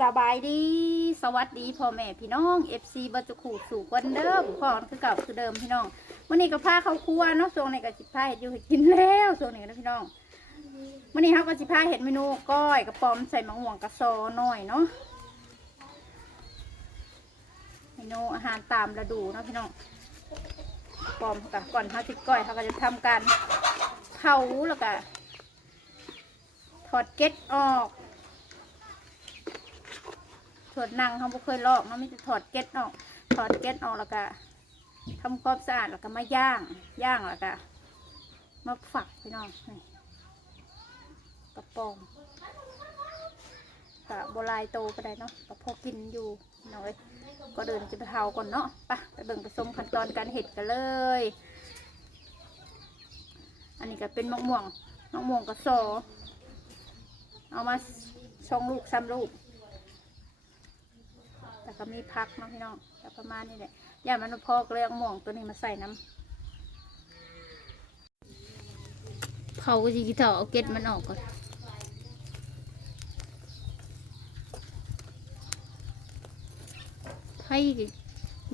สบายดี สวัสดีพ่อแม่พี่น้อง FC บัจจุขู่สู่กันเดิมพ่อคือเก่าคือเดิมพี่น้องวันนี้ก็พาเข้าครัวเนาะช่วงนี้ก็สิพาเห็ดอยู่เห็ดกินแล้วช่วงนี้นะพี่น้องวันนี้เขาก็สิพาเห็ดเมนูก้อยกระป๋อมใส่มะม่วงกระซอหน่อยเนาะเมนูอาหารตามฤดูเนาะพี่น้องปอมกับก่อนเขาสิก้อยเขาก็จะทำการเผาแล้วก็ถอดเกล็ดออก ส่วนหนังเขาบ่เคยลอกเนาะไมแต่จะถอดเกล็ดออก ถอดเกล็ดออกแล้วก็ทำความสะอาดแล้วก็มาย่าง ย่างแล้วก็มาฝักพี่น้องกระป๋องกะโบรายโตก็ได้เนาะก็พอกินอยู่หน่อยก็เดินจะไปเผาก่อนเนาะไปไปเบิ่งไปชมขั้นตอนการเห็ดกันเลย อันนี้ก็เป็นมะม่วงมะม่วงกระสอเอามาชงลูกซ้ำลูก ก็มีพักเนาะพี่น้องแต่ประมาณนี้แหละอย่ามันพอกเลยเอาหม่วงตัวนี้มาใส่น้ำเขาก็จะกินเถอะเอาเก็ดมันออกก่อนให้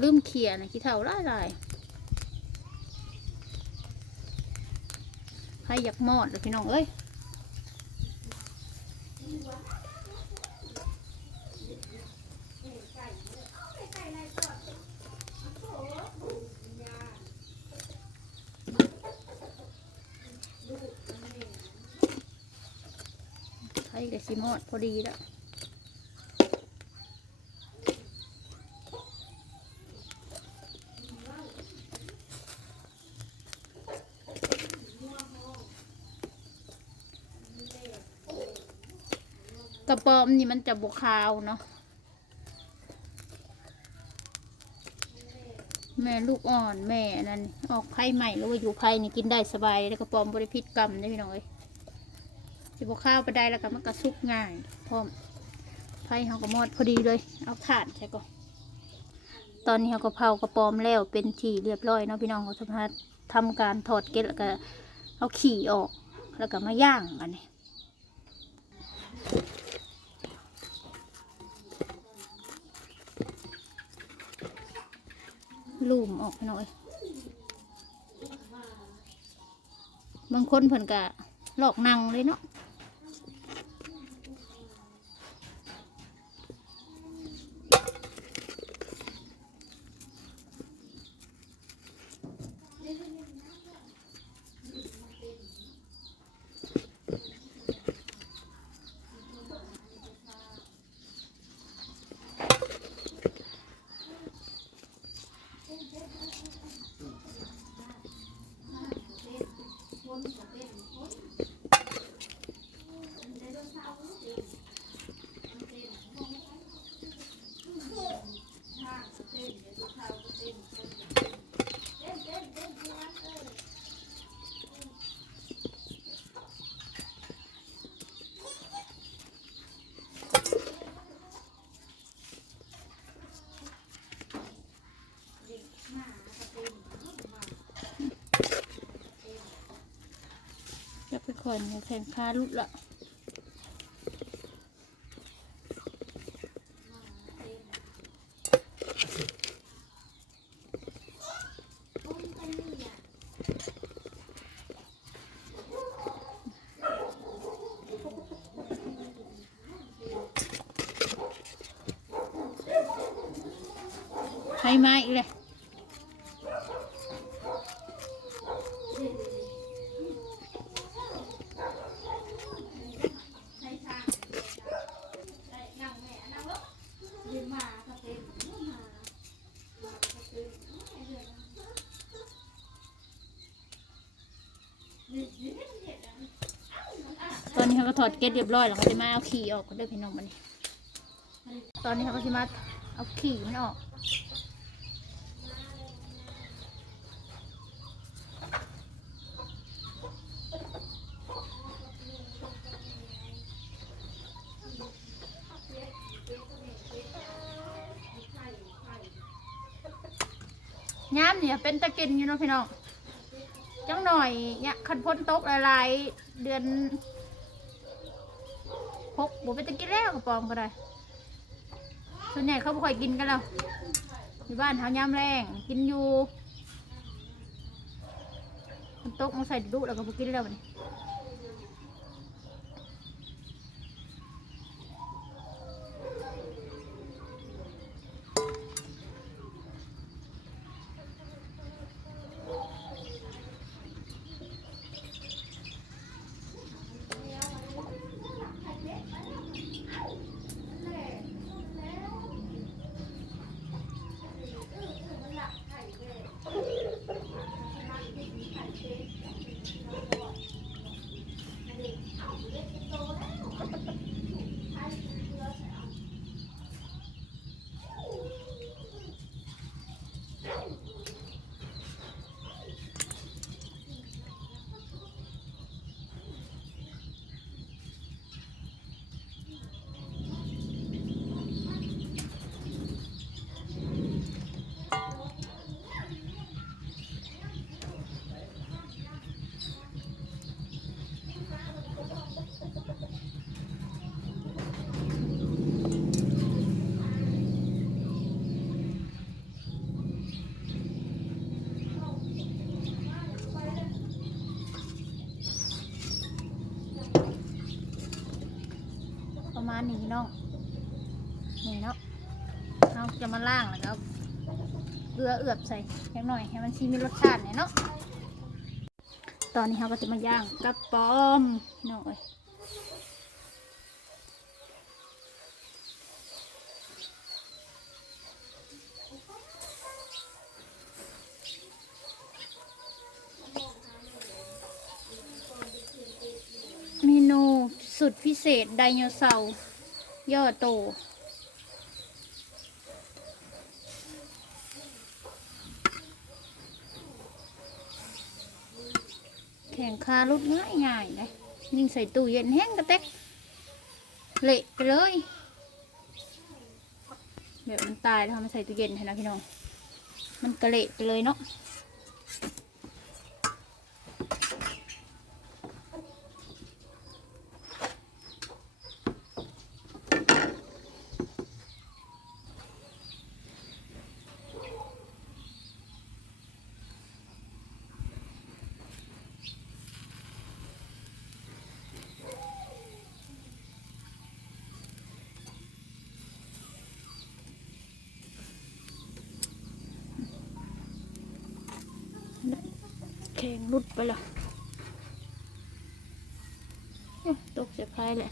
ลืมเขี่ยนะขี้เถาไล่ไล่ให้อยากมอดเลยพี่น้องเอ้ย ชิมอดพอดีแล้วกระป๋อมนี่มันจะบวขาวเนาะแม่ลูกอ่อนแม่นั่นออกไผ่ใหม่แล้วว่าอยู่ไผ่นี่กินได้สบายแล้วกระป๋อมบริพิษกรรมได้พี่น้องเอ้ย สิบข้าวไปได้แล้วก็มันก็สุกง่ายพร้อมไฟเขาก็หมดพอดีเลย เอาถ่านใช่ก่อนตอนนี้เขาก็เผากระปอมแล้วเป็นที่เรียบร้อยเนาะพี่น้องเขาสามารถทำการถอดเกล็ดแล้วก็เอาขี่ออก แล้วก็มาย่างอันนี้ลูมออกหน่อย บางคนเพิ่นกะหลอกนังเลยเนาะ จะไปคนแข่งคาลุดละให้มาอีกเลย ตอนนี้เขาก็ ถอดเกล็ดเรียบร้อยแล้วเขาจะมาเอาขี่ออกกันด้พี่น้องมันนี่ตอนนี้เขาก็จะมาเอาขี่มันออกย้ำเนี่ยเป็นตะกินอยู่เนาะพี่น้องจังหน่อยเนี่ยคันพ้นตกหลายๆเดือน บุเป็นตะกินแล้วกระปอมก็ได้ ส่วนใหญ่เขาบ่ค่อยกินกันแล้วอยู่บ้านเขายามแรงกินอยู่มันตกมาใส่ดุแล้วก็บ่กินแล้วนี่ พี่น้องนี่เนาะเราจะมาล่างแล้วก็เกลือเอือบใส่แค่หน่อยให้มันชีมีรสชาติหน่อยเนาะตอนนี้เราก็จะมาย่างกระป๋อมพี่อยเมนูสุดพิเศษไดโนเสาร์ ย่อโต แข่งคารุดง่ายง่ายๆเลยยิ่งใส่ตู้เย็นแห้งกระเต็กเละไปเลยแบบมันตายแล้วเอามาใส่ตู้เย็นให้นะพี่น้อง มันกระเละไปเลยเนาะ ข่งรุดไปและโอ้ตกเสียพายแหละ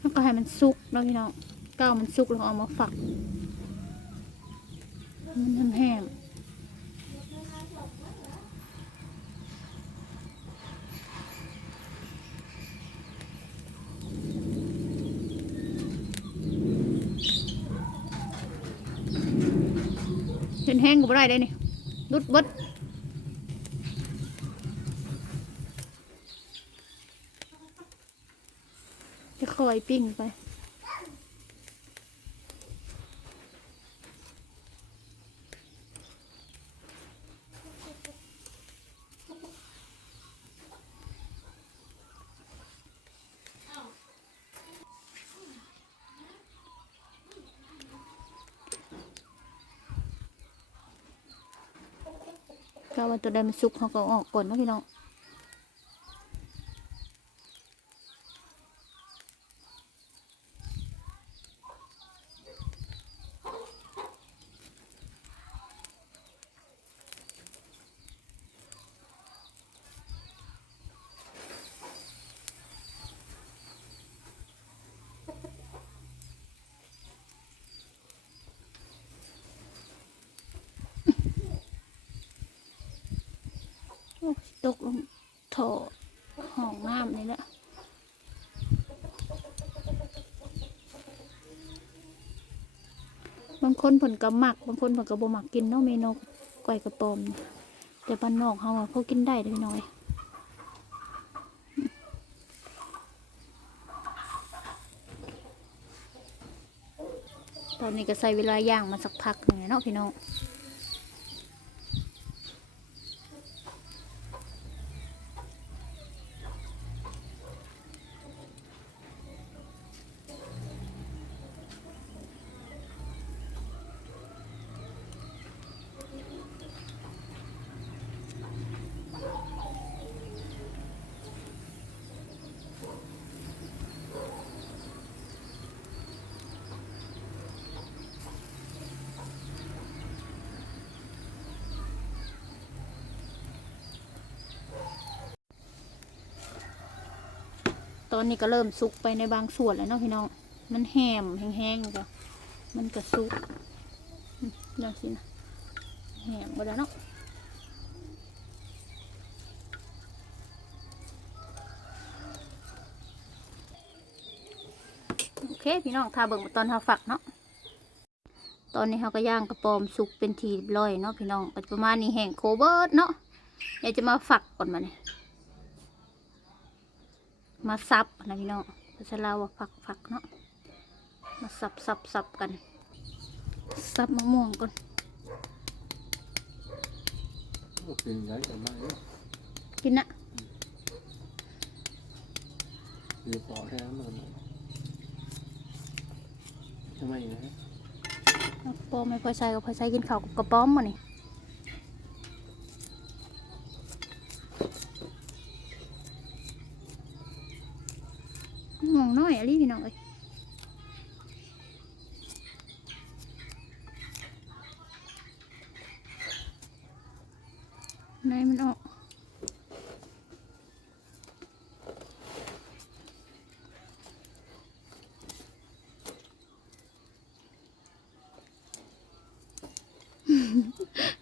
แล้วก็ให้มันสุกแล้วพี่น้องเก้ามันสุกแล้วเอามาฝักมันแห้งๆเห็ นแห้งก็บ่ได้ได้นี่รุดบดจะคอยปิ้งไป ถ้าว่าตัวใดมันสุกเขาก็ออกก่อนนะพี่น้อง ตกลงท่อห้องน้ำนี่แหละบางคนผลก็มักบางคนผลก็บ่มักกินเนาะเมนูก้อยกระปอมแต่บ้านนอกเขาอะเขากินได้เด้อพี่น้อยตอนนี้ก็ใส่เวลาย่างมาสักพักหนึ่งเนาะพี่น้อง ตอนนี้ก็เริ่มสุกไปในบางส่วนแล้วเนาะพี่น้อง มันแหมแห้งๆก็มันก็สุกอืมองสินะแหมหมดแล้วเนาะโอเคพี่น้องทาเบิ่งตอนทาฝักเนาะตอนนี้เขาก็ย่างกระปอมสุกเป็นทีเรียบร้อยเนาะพี่น้องประมาณนี้แห้งโคเบิร์ดเนาะเดี๋ยวจะมาฝักก่อนมาเนี่ย มาซับนะพี่น้องภาษาลาวว่าฝักฝักเนาะมาสับสับสับกันสับมะม่วงก่อนโอ้เป็นไรแต่ไม่เนี่ยกินนะมีปอแท้มันทำไมนะเอาปอไม่พอใส่ก็พอใส่กินข้าวกับกระป๋อมมานี่มองน้อยอะไรพี่น้องเอ้ย ในมันออก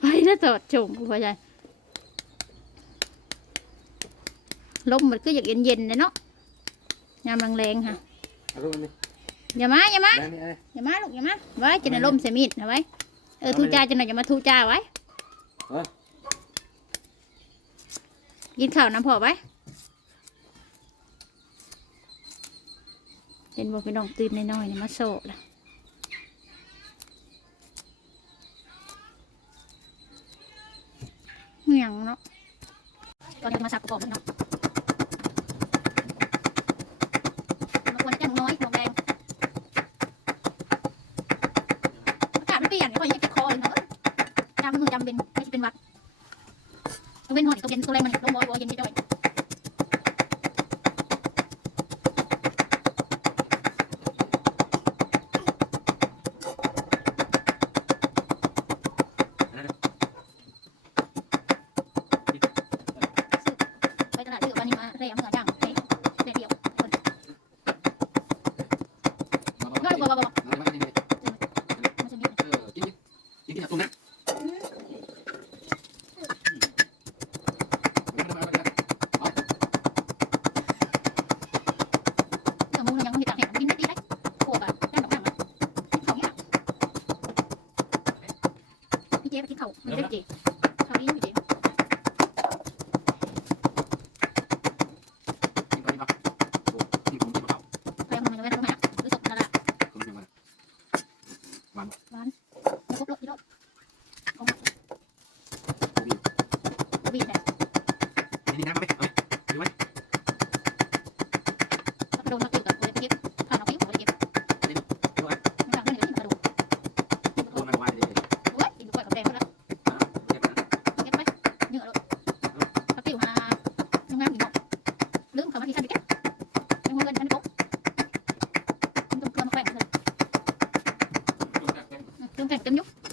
ไปแล้วจอดจงพ่อใหญ่ลมมันก็อยากเย็นๆเลยเนาะยามแรงๆค่ะเอาลูกนี่อย่ามาอย่ามาได้นี่ไอ้อย่ามาลูกอย่ามาไว้จะในลมเสยมีดนะไว้เออทูจ้าจะหน่อยอย่ามาทูจ้าไว้เฮ้ย กินข้าวน้ำพอไว้เป็นบอกพี่น้องตื่นน้อยๆเนี่ยมาโศกละ ลืมแข่งเต็มยุ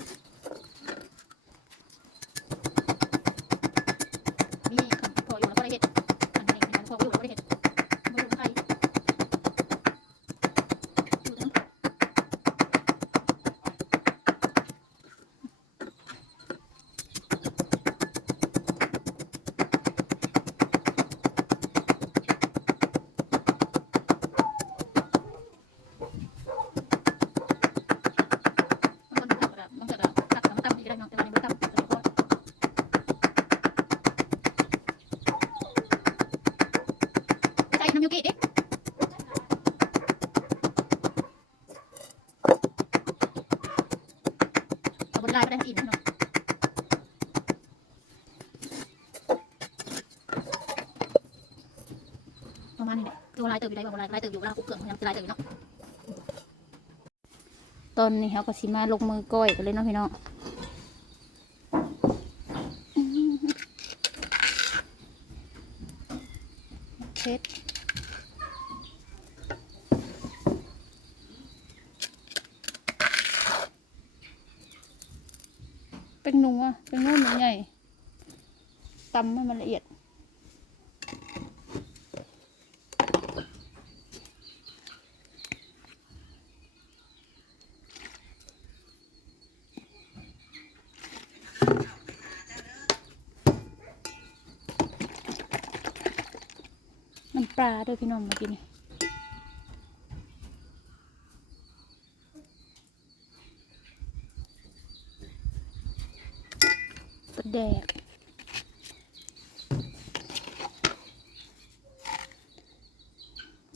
บนลายไปได้อีกพี่น้องประมาณนี้แหละตัวลายเติบอยู่ได้บ่ลายลายเติบอยู่เวลาคุกเครื่องมันยังลายเติบอยู่เนาะตอนนี้เขาก็สิมาลงมือก้อยกันเลยเนาะพี่น้องเช็ด นัวเป็นนัวมันใหญ่ตำให้มันละเอียด น้ำปลาด้วยพี่น้องเมื่อกี้นี่ แดก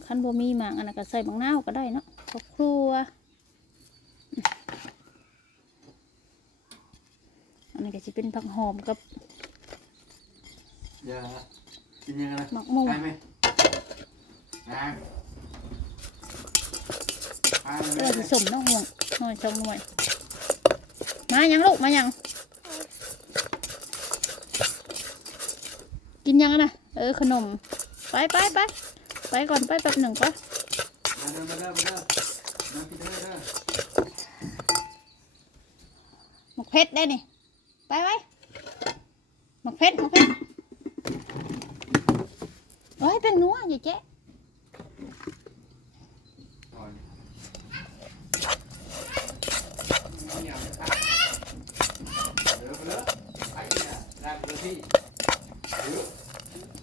ขั้นบ่มีหมากอันนั้นก็ใส่บางนาวก็ได้เนาะครอบครัวอันนี้ก็จะเป็นผักหอมกับอย่ากินยังไงนะหมักมุงได้ไหมได้ได้ไหมเออผสมน้องห่วงหน่อยสองหน่วย มายังลูกมายัง กินยังนะเออขนม ไปไปไปไปก่อนไปแป๊บหนึ่งปมาเด้อมาเด้อมาเด้อมากินเด้อเด้อหมกเพชรได้นี่ไปไปหมกเพชรหมกเพชรโอ้ยเป็นนัวอย่าเจ๊ก่อนเด้อมาเด้อไปเนี่ยได้เบอร์ที่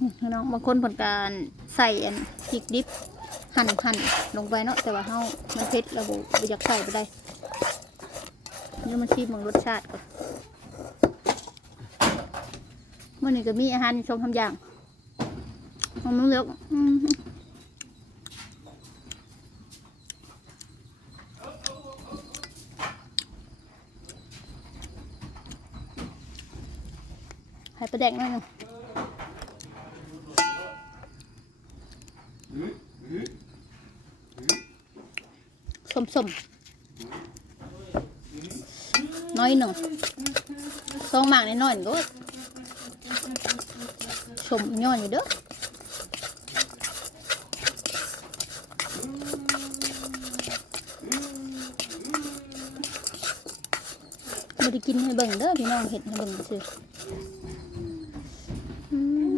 น้องบางคนผลการใส่อันพริกดิบหั่นหั่นลงไปเนาะแต่ว่าเฮามันเผ็ดเระบุอยากใส่ไปได้นี่มันชิมมึงรสชาติก่อนเมื่อนี้ก็มีอาหารชมทำอย่างขอมึงเลือกให้ประแดกหน่อยหนึง สมสมน้อยหนึ่งสองหมากน้อยๆก็สมย้อนอยู่เด้อไม่ได้กินให้เบิ่งเด้อพี่น้องเห็ดให้เบิ่งซื่ออืม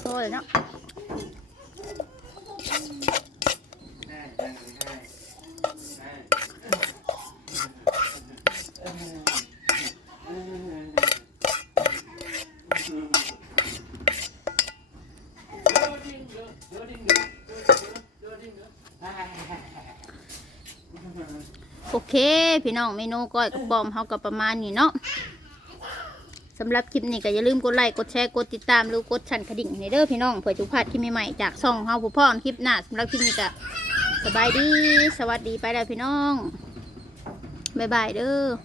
โซ่เลยเนาะ ได้ได้ได้ได้ โอเค พี่น้องเมนูก้อยกระป๋อมเฮาก็ประมาณนี้เนาะสำหรับคลิปนี้ก็อย่าลืมกดไลค์กดแชร์กดติดตามหรือกดชันกระดิ่งในเด้อพี่น้องเผื่อจุพลาดคลิปใหม่ๆจากช่องเฮาผู้พ่อคลิปหน้าสำหรับคลิปนี้ก็สบายดี สวัสดีไปแล้วพี่น้องบ๊ายบายเด้อ